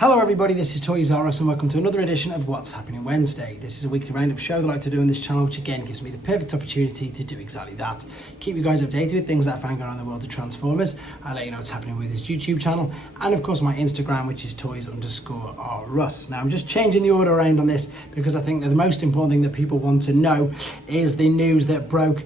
Hello everybody, this is Toys R Us and welcome to another edition of What's Happening Wednesday. This is a weekly roundup show that I like to do on this channel, which again gives me the perfect opportunity to do exactly that. Keep you guys updated with things that I find going on in the world of Transformers. I'll let you know what's happening with this YouTube channel and of course my Instagram, which is toys_R-Us. Now I'm just changing the order around on this because I think that the most important thing that people want to know is the news that broke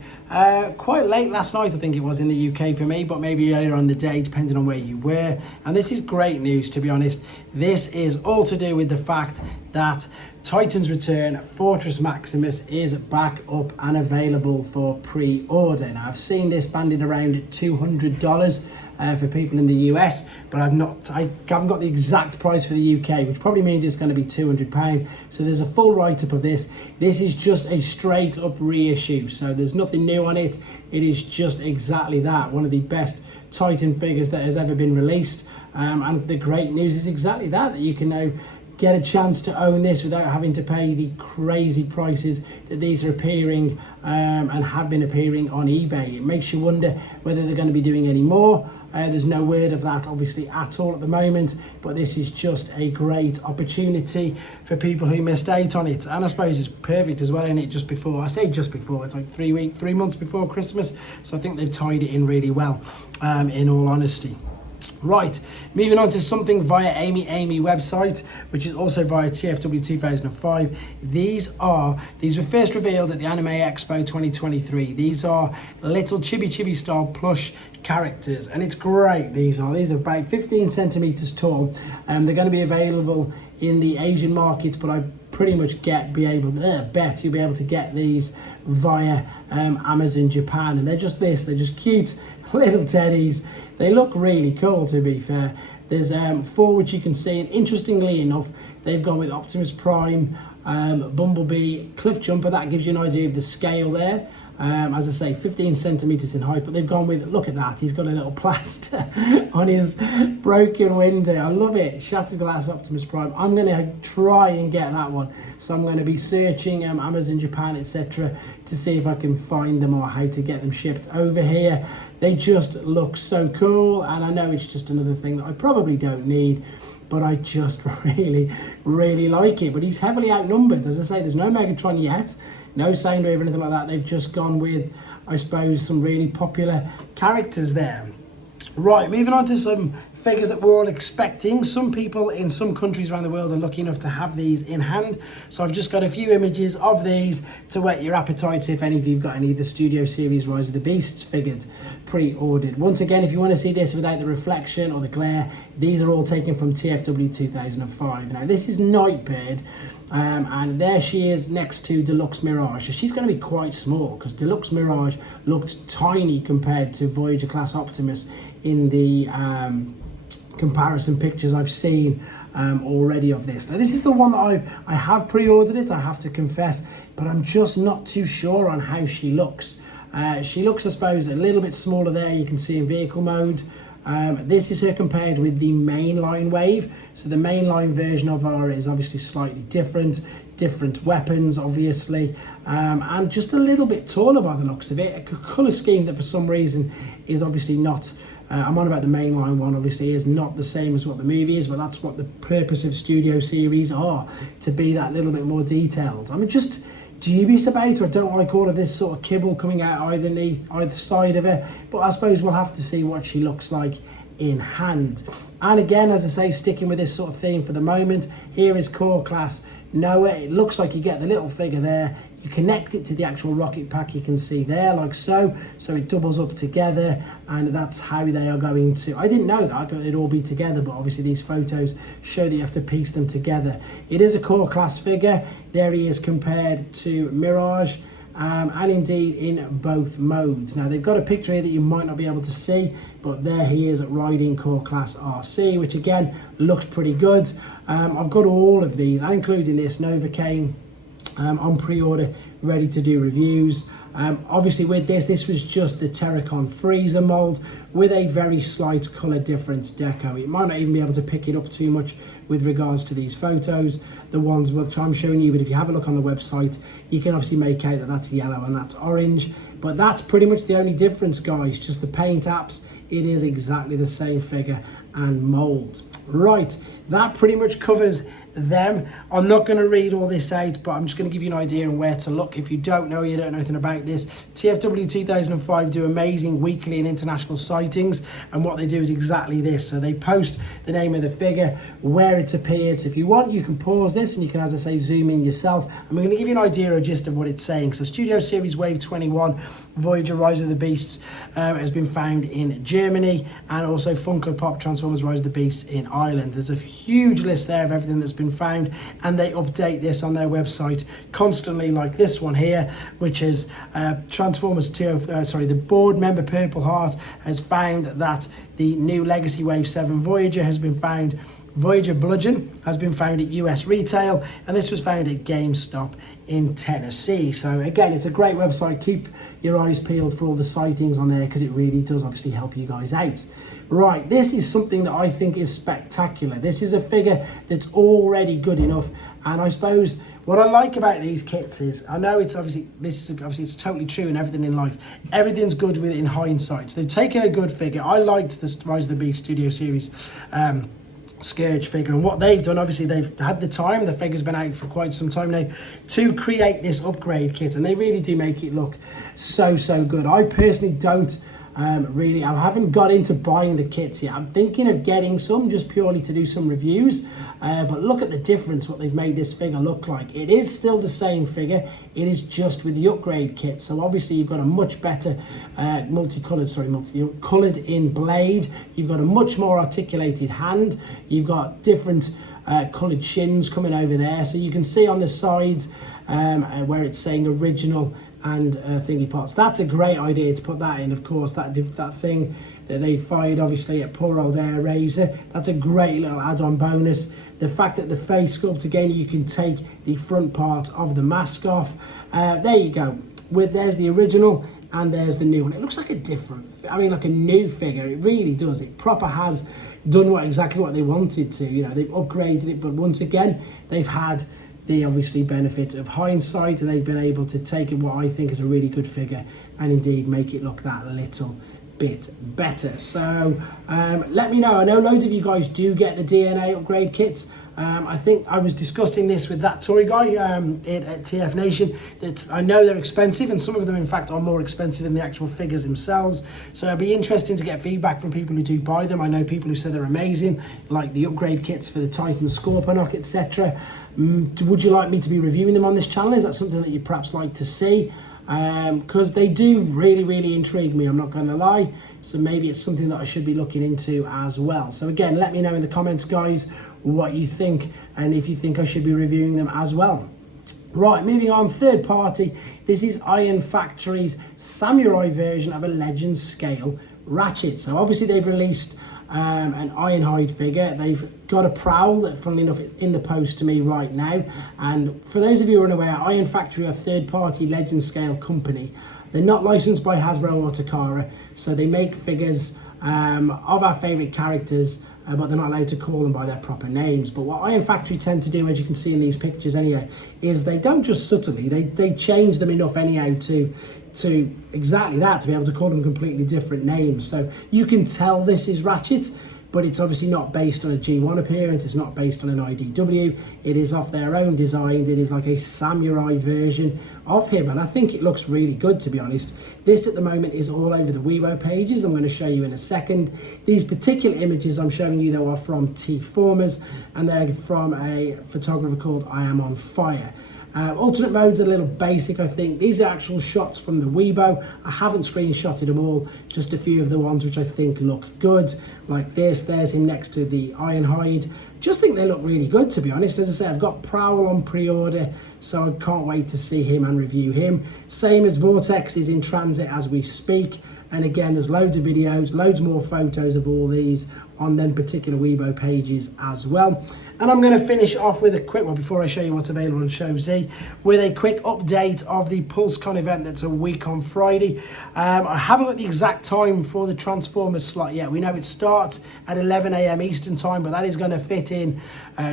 quite late last night, I think it was in the UK for me, but maybe earlier on the day, depending on where you were. And this is great news, to be honest. This is all to do with the fact that Titan's Return Fortress Maximus is back up and available for pre-order. Now, I've seen this banded around at $200 for people in the US, but I haven't got the exact price for the UK, which probably means it's going to be £200. So there's a full write-up of this. This is just a straight up reissue, so there's nothing new on it. It is just exactly that, one of the best Titan figures that has ever been released. And the great news is exactly that you can now get a chance to own this without having to pay the crazy prices that these are appearing and have been appearing on eBay. It makes you wonder whether they're going to be doing any more. There's no word of that obviously at all at the moment, but this is just a great opportunity for people who missed out on it. And I suppose it's perfect as well, isn't it? Just before, I say just before, it's like 3 months before Christmas. So I think they've tied it in really well, in all honesty. Right, moving on to something via Amy website, which is also via TFW 2005. These were first revealed at the Anime Expo 2023. These are little chibi style plush characters, and it's great. These are about 15 centimeters tall, and they're going to be available in the Asian markets, but I pretty much bet you'll be able to get these via Amazon Japan. And they're just cute little teddies. They look really cool, to be fair. There's 4 which you can see, and interestingly enough, they've gone with Optimus Prime, Bumblebee, Cliff Jumper. That gives you an idea of the scale there. As I say, 15 centimeters in height, but they've gone with, look at that, he's got a little plaster on his broken window. I love it. Shattered glass Optimus Prime. I'm going to try and get that one, so I'm going to be searching Amazon Japan, etc., to see if I can find them or how to get them shipped over here. They just look so cool, and I know it's just another thing that I probably don't need, but I just really like it. But he's heavily outnumbered. As I say, there's no Megatron yet, no Soundwave or anything like that. They've just gone with, I suppose, some really popular characters there. Right, moving on to some figures that we're all expecting. Some people in some countries around the world are lucky enough to have these in hand. So I've just got a few images of these to whet your appetites if any of you've got any of the Studio Series Rise of the Beasts figured pre-ordered. Once again, if you want to see this without the reflection or the glare, these are all taken from TFW 2005. Now this is Nightbird, and there she is next to Deluxe Mirage. So she's going to be quite small because Deluxe Mirage looked tiny compared to Voyager class Optimus in the comparison pictures I've seen already of this. Now this is the one that I have pre-ordered it, I have to confess, but I'm just not too sure on how she looks. She looks, I suppose, a little bit smaller there, you can see in vehicle mode. This is her compared with the mainline wave. So the mainline version of her is obviously slightly different weapons obviously, and just a little bit taller by the looks of it. A colour scheme that for some reason is obviously not, I'm on about the mainline one, obviously is not the same as what the movie is, but that's what the purpose of Studio Series are, to be that little bit more detailed. I'm just dubious about it. I don't like all of this sort of kibble coming out either side of her, but I suppose we'll have to see what she looks like in hand. And again, as I say, sticking with this sort of theme for the moment, here is Core Class Noah. It looks like you get the little figure there, you connect it to the actual rocket pack, you can see there, like so it doubles up together, and that's how they are going to, I didn't know that, I thought they'd all be together, but obviously these photos show that you have to piece them together. It is a Core Class figure. There he is compared to Mirage, and indeed in both modes. Now they've got a picture here that you might not be able to see, but there he is riding Core Class RC, which again looks pretty good. I've got all of these, and including this novacane, on pre-order, ready to do reviews. Obviously with this was just the Terracon freezer mold with a very slight colour difference deco. It might not even be able to pick it up too much with regards to these photos, the ones which I'm showing you, but if you have a look on the website, you can obviously make out that that's yellow and that's orange. But that's pretty much the only difference, guys, just the paint apps. It is exactly the same figure and mold. Right, that pretty much covers them. I'm not going to read all this out, but I'm just going to give you an idea on where to look. If you don't know, you don't know anything about this, TFW 2005 do amazing weekly and international sightings, and what they do is exactly this. So they post the name of the figure, where it's appeared. So if you want, you can pause this and you can, as I say, zoom in yourself. I'm going to give you an idea or gist of what it's saying. So Studio Series Wave 21 Voyager Rise of the Beasts has been found in Germany, and also Funko Pop Transformers Rise of the Beasts in Ireland. There's a huge list there of everything that's been found, and they update this on their website constantly, like this one here, which is Transformers 2, the board member Purple Heart has found that the new Legacy Wave 7 Voyager has been found. Voyager Bludgeon has been found at US retail, and this was found at GameStop in Tennessee. So again, it's a great website. Keep your eyes peeled for all the sightings on there, because it really does obviously help you guys out. Right, this is something that I think is spectacular. This is a figure that's already good enough, and I suppose what I like about these kits is, I know it's obviously, it's totally true in everything in life. Everything's good with it in hindsight. So they've taken a good figure. I liked the Rise of the Beast Studio Series Scourge figure, and what they've done, obviously they've had the time, the figure's been out for quite some time now, to create this upgrade kit, and they really do make it look so good. I personally don't I haven't got into buying the kits yet. I'm thinking of getting some just purely to do some reviews, but look at the difference what they've made this figure look like. It is still the same figure, it is just with the upgrade kit. So obviously you've got a much better coloured in blade, you've got a much more articulated hand, you've got different coloured shins coming over there, so you can see on the sides where it's saying original and thingy parts. That's a great idea to put that in. Of course, that thing that they fired obviously at poor old Air Razor, that's a great little add-on bonus. The fact that the face sculpt, again, you can take the front part of the mask off. There you go. There's the original and there's the new one. It looks like like a new figure. It really does. It proper has done exactly what they wanted to. You know, they've upgraded it, but once again, they've had the obviously benefit of hindsight, and they've been able to take what I think is a really good figure and indeed make it look that little bit better. So let me know. I know loads of you guys do get the DNA upgrade kits. I think I was discussing this with that toy guy at TF Nation, that I know they're expensive, and some of them in fact are more expensive than the actual figures themselves. So it'd be interesting to get feedback from people who do buy them. I know people who say they're amazing, like the upgrade kits for the Titan Scorponok, etc. Would you like me to be reviewing them on this channel? Is that something that you'd perhaps like to see? Because they do really intrigue me, I'm not going to lie. So maybe it's something that I should be looking into as well. So again, let me know in the comments, guys, what you think, and if you think I should be reviewing them as well. Right, moving on, third party. This is Ironfactory's samurai version of a Legends scale Ratchet. So obviously they've released an Ironhide figure. They've got a Prowl that, funnily enough, is in the post to me right now. And for those of you who are unaware, Ironfactory are a third-party Legend scale company. They're not licensed by Hasbro or Takara, so they make figures of our favourite characters, but they're not allowed to call them by their proper names. But what Ironfactory tend to do, as you can see in these pictures anyway, is they don't just subtly, they change them enough anyhow to exactly that, to be able to call them completely different names. So you can tell this is Ratchet, but it's obviously not based on a G1 appearance, it's not based on an IDW, it is off their own design. It is like a samurai version of him, and I think it looks really good, to be honest. This at the moment is all over the Weibo pages. I'm going to show you in a second. These particular images I'm showing you though are from T-Formers, and they're from a photographer called I Am On Fire. Alternate mode's a little basic, I think. These are actual shots from the Weibo. I haven't screenshotted them all, just a few of the ones which I think look good, like this. There's him next to the Ironhide. Just think they look really good, to be honest. As I say, I've got Prowl on pre-order, so I can't wait to see him and review him. Same as Vortex is in transit as we speak. And again, there's loads of videos, loads more photos of all these on them particular Weibo pages as well. And I'm going to finish off with a quick one before I show you what's available on Show Z, with a quick update of the pulsecon event that's a week on Friday. I haven't got the exact time for the Transformers slot yet. We know it starts at 11 AM Eastern time, but that is going to fit in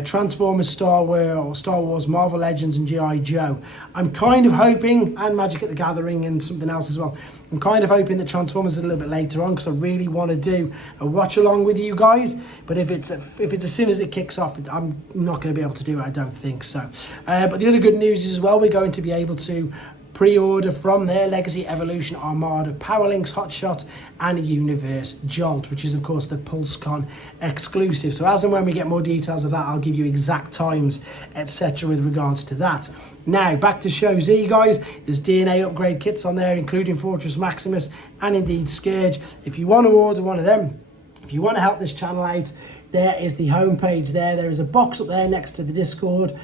Transformers, Star Wars, Marvel Legends and G.I. Joe. I'm kind of hoping, and Magic at the Gathering and something else as well, I'm kind of hoping that Transformers is a little bit later on, because I really want to do a watch along with you you guys, but if it's as soon as it kicks off, I'm not going to be able to do it, I don't think so. But the other good news is as well, we're going to be able to pre-order from their Legacy Evolution Armada Powerlinks Hotshot and Universe Jolt, which is of course the PulseCon exclusive. So as and when we get more details of that, I'll give you exact times, etc. with regards to that. Now back to Show Z, guys. There's DNA upgrade kits on there, including Fortress Maximus and indeed Scourge. If you want to order one of them, if you want to help this channel out, there is the homepage there. There is a box up there next to the Discord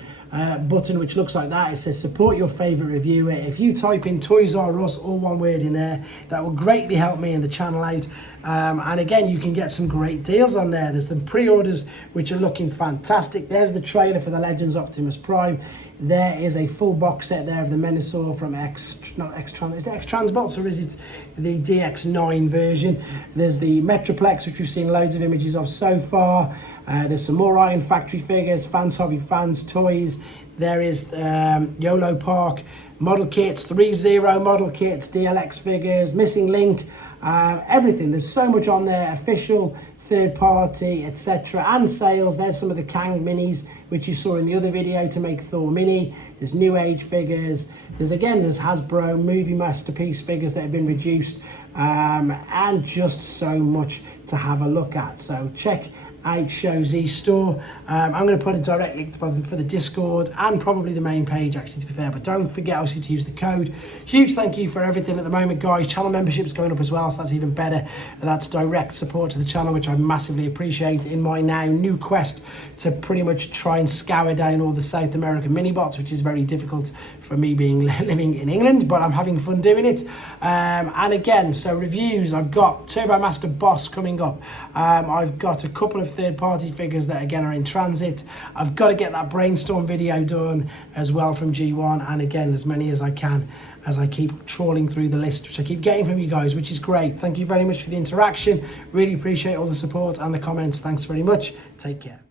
button which looks like that. It says support your favorite reviewer. If you type in Toys R Us, all one word in there, that will greatly help me and the channel out. And again, you can get some great deals on there. There's some pre-orders which are looking fantastic. There's the trailer for the Legends Optimus Prime. There is a full box set there of the Menasor from is it X-Transbots or is it the DX9 version? There's the Metroplex, which we've seen loads of images of so far. There's some more Ironfactory figures, Fans Hobby Fans toys. There is YOLO Park model kits, 3-0 model kits, DLX figures, Missing Link, everything. There's so much on there, official, third party, etc. and sales. There's some of the Kang minis which you saw in the other video to make Thor mini. There's New Age figures. There's Hasbro movie masterpiece figures that have been reduced, and just so much to have a look at. So check out Show Z store. I'm going to put a direct link for the Discord and probably the main page, actually, to be fair. But don't forget obviously to use the code. Huge thank you for everything at the moment, guys. Channel membership's going up as well, so that's even better. That's direct support to the channel, which I massively appreciate in my now new quest to pretty much try and scour down all the South American mini bots, which is very difficult for me being living in England, but I'm having fun doing it. And again, so reviews, I've got Turbo Master Boss coming up. I've got a couple of third-party figures that again are in transit. I've got to get that brainstorm video done as well from G1, and again as many as I can as I keep trawling through the list, which I keep getting from you guys, which is great. Thank you very much for the interaction. Really appreciate all the support and the comments. Thanks very much. Take care.